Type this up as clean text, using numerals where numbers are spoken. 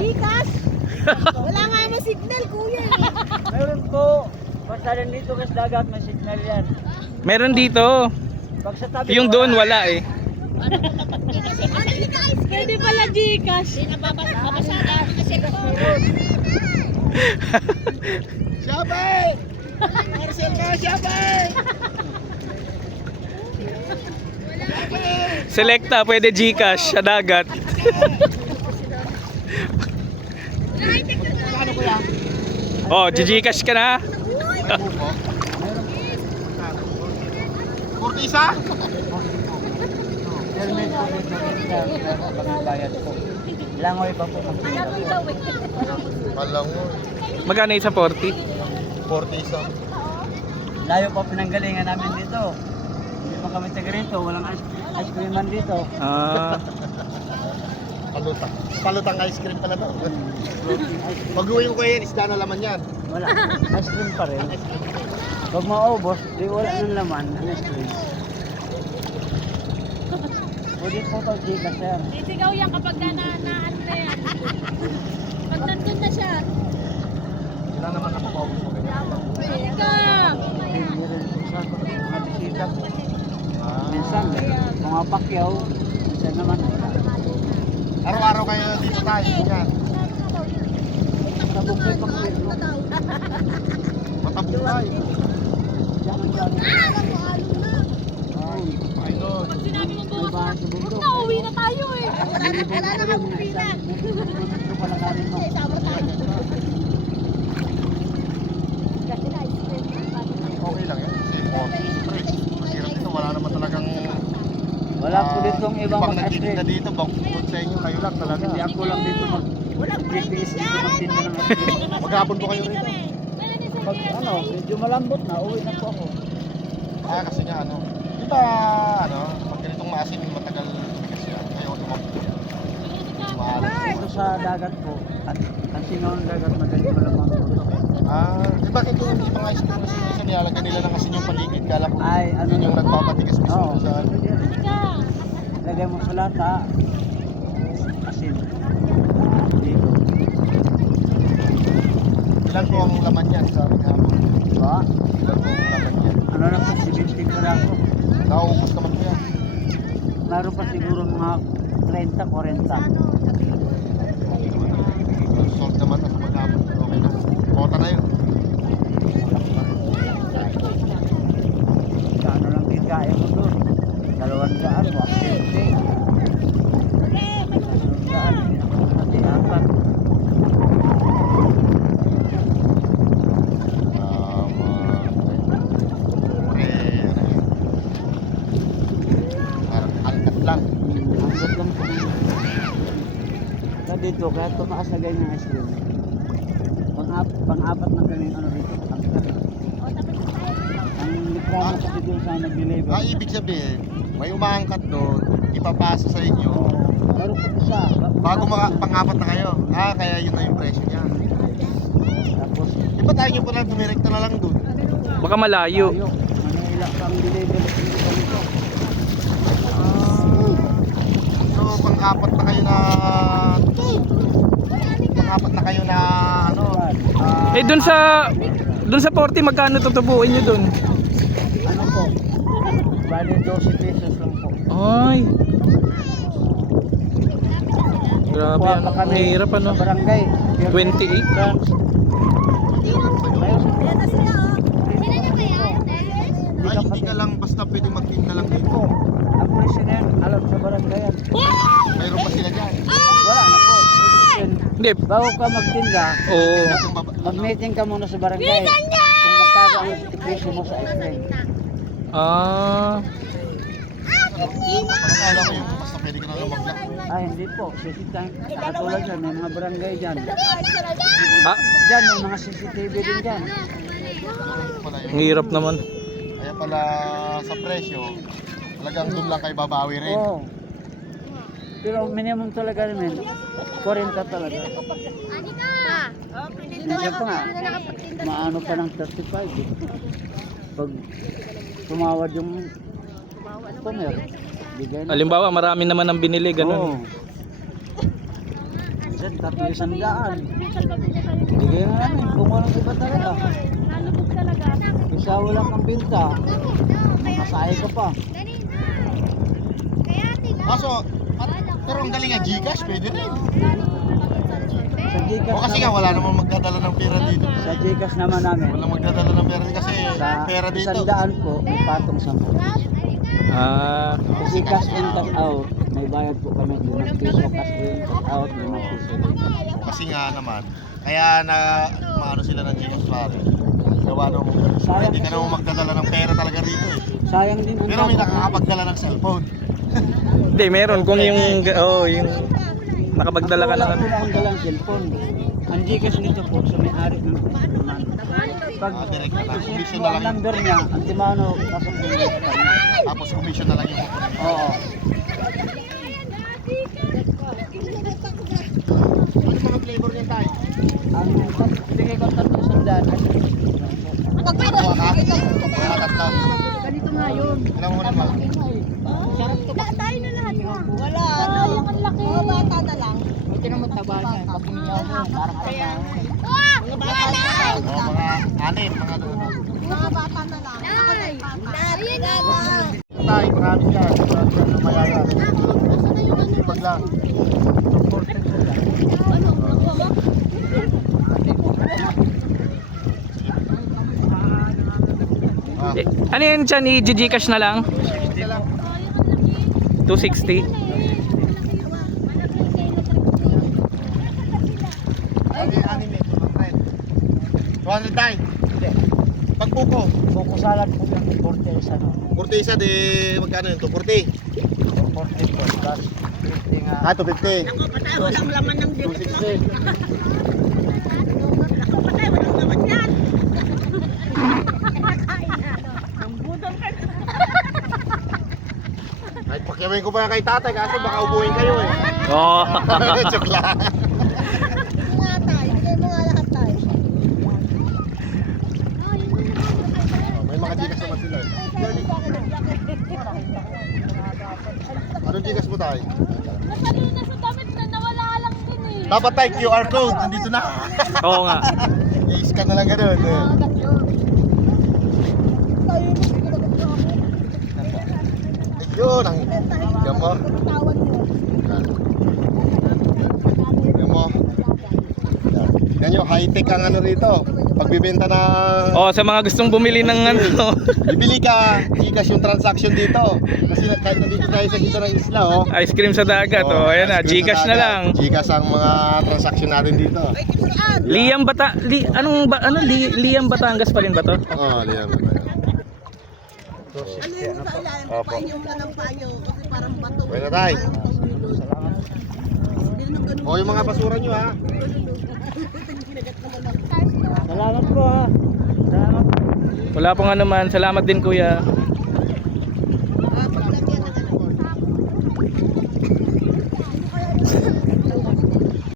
Gcash. Wala nga yung signal, kuya. Meron po. Basta rin dito kasi dagat, may signal yan. Meron dito. Pag sa tabi, Yung doon wala eh. Pwede pala Gcash. Hindi na babasada kasi Siyabay! Marcel ka, siyabay! Selecta, pwede Gcash sa dagat. Ano kuya? Oh, Gcash ka na. Kurtisa? Helmet po dito. Meron pang bayad po. Langoy pa po. Malango. Magkano isa 40? Kurtisa. Layo pa pinanggalingan namin dito. Hindi pa kami taga rito. Walang ice cream man dito. Ah, Palutang. Palutang ice cream pala daw. Pag-uwi ko yan, isda na laman yan. Wala. Ice cream pa rin. Pag maubos, di wala ng laman ang ice cream. Pwede po ito Gcash sir. Sisigaw yan kapag ano na yan. Pag nandun na siya. Sila naman nakapawag ko kanya. Ika! Hindi rin sa mga bisita. Ah. Minsan, mga pakyaw. Minsan naman wala. Araw-araw kayo dito tayo. Yan. Sabog kayo pang kwento. Matabog tayo. Diyan ang dami. Ay, ay doon. Pag sinabi mo May bukas bahay sa bundok. nauwi na tayo eh. Wala na akong pila. Ito pala kanin mo. Okay lang yan. Kasi 40 pre. Masirap dito. Wala naman talagang Wala po ditong ibang ibang mag-ice nagtitinda cream. dito. Bukod sa inyo, kayo lang talaga. Hindi ako lang dito mag-GPS dito magtinda ng ice cream. Maghapon po kayo rito. Pag ano, medyo malambot na, uwi na po ako. Ah, kasi nga ano. Di ba ano, pag ganitong maasin, matagal kasi yan. Ngayon, lumabot yan. Maalat. Dito sa dagat po, at ang singaw ng dagat madali malamang po ito. Ah, di ba ito yung ibang ice cream kasi minsan nilalagyan nila ng asin yung paligid. Kala ko Ay, ano yun yung nagpapatigas mismo Oo. sa ano. Ika! Lagay mo sa lata, asin. Dito. Ilan po ang laman yan sa maghapon? Diba? Ilan po ang laman yan? Ano na po, 17 pa ako. Nauubos naman po yan. Meron pa siguro mga 30, 40. Salt naman na sa maghapon. Okay na. Kota na yun. Kano lang din kaya mo doon? 200, 150. 200, pinakamalaki 4. Pre, ano yun? Parang angkat lang. Anggot lang po. Kaya dito, kaya tumaas na ganyan ang ice cream. Pang-apat na ganyan ano dito. Angkat. Ang reklamo kasi doon sa nag-deliver. Ah, ibig sabihin, may umaangkat doon, ipapasa sa inyo, Meron pa isa. bago pang-apat na kayo. Ah, kaya yun na yung presyo niya. Tapos, Di ba tayo nyo pala dumirekta na lang doon? baka malayo. tayo. Manila pa ang deliver. So, pang-apat na kayo na... Pang-apat na kayo na ano... Eh doon sa 40 magkano tutubuin niyo doon? Ano po? Bali 12 pesos lang po. Ay. Grabe, Kuha pa ano, kami hirap ano. sa barangay. 28. Grams. Ay, hindi ka lang basta pwede magtinda lang dito. Po. Ang president, alam sa barangay yan. Mayroon pa sila dyan. Wala na po. Hindi. Bago ka magtinda, Oo. Yung mag-meeting ka muna sa barangay. Kung magkano ang presyo mo sa ice cream. Ah. Parang alam ko yung basta pwede ka na lang mag-vlog. Ay, hindi po. Sisitang katulad dyan, may mga barangay dyan. Ah, Dyan, may mga CCTV din dyan. Pala yun. ang hirap naman. Kaya pala sa presyo, talagang doon lang kayo babawi rin. Oo. Pero minimum talaga namin, 40 talaga. Minsan pa nga, maano pa ng 35 eh. Pag tumawad yung customer, bigay na. Halimbawa, marami naman ang binili, Oo. ganun. Minsan, 300. Minsan mabili kayo. Bigay na namin kung walang iba talaga. Nalubog talaga. Isa wala kang binta, masahe ka pa. Kaso, pero ang galing nga Gcash, pwede rin. Sa Gcash O kasi nga wala namang magdadala ng pera dito. Sa Gcash naman namin, Walang magdadala ng pera dito kasi sa pera dito. 100 po, may patong 10. Ah, Kasi cash in, cash out, may bayad po kami 5 piso, cash in, cash out, 5 piso. Kasi nga naman, kaya na maano sila ng Gcash pare. Gawa nung hindi ka naman magdadala ng pera talaga rito eh. Sayang din ang Pero may nakakapagdala ng cellphone. hindi, meron. Kung yung, yung nakapagdala ka Wala lang. po na akong dalang cellphone. Ang Gcash nito po sa may-ari ng pag Direct na lang. Commission po na ang lang. number niya, ang timano, pasok din sa kanya. Tapos commission na lang yung kukunin. Oo. Ano yung mga flavor niyan tayo? Ang bigay ko 300. Dalawa ka? Wala tatlo. Ganito nga yun. Ilang mo naman? Tayo na lahat mo. Wala. Sayang ang laki. Mga bata na lang. Buti naman taba niya. Pag umiyaw mo, parang kaya. Mga bata na lang. O mga anin, mga doon. Mga bata na lang. Nay. Ayun na. Tay, marami ka. Marami ka na mayayaman. Pag lang. Ano? Nakuha mo? Ah, Ano yan dyan? I-Gcash na lang? hindi lang. 260? Anin eh, 200. 200 tay. Pag buko, Buko salad po yung 40 isa no. 40 isa, di magkano yun? 240. 40 po. Plus 50 nga. Ah, 250. Walang laman ng 260. Ay, pakiawin ko pa kay tatay kasi baka ubuhin kayo eh. Oo. Joke lang. Mga tayo. Bigay mo nga lahat tayo. May mga Gcash naman sila. Anong Gcash mo tayo? Nasalina sa damit na nawala lang din eh. Dapat tayo QR code, nandito na. Oo nga. I-scan na lang ganun. Ayun, ang gamo. Gamo. Tignan nyo, high-tech ang ano rito. Pagbibenta na, Oh, sa mga gustong bumili ng ano. bibili ka, Gcash yung transaction dito. Kasi kahit nandito tayo sa gitna ng isla, oh. Ice cream sa dagat. Oh, ayan na. Gcash na lang. Gcash ang mga transaction natin dito. Liam Bata anong ba ano Liam Batangas pa rin ba to? Oo, liyan mo na yan. Ano yung sa ilalim? Papainyo ka ng payo kasi parang bato. Pwede na tayo. O, yung mga basura nyo ha. Salamat po ha. Salamat. Wala pong ano man. Salamat din kuya.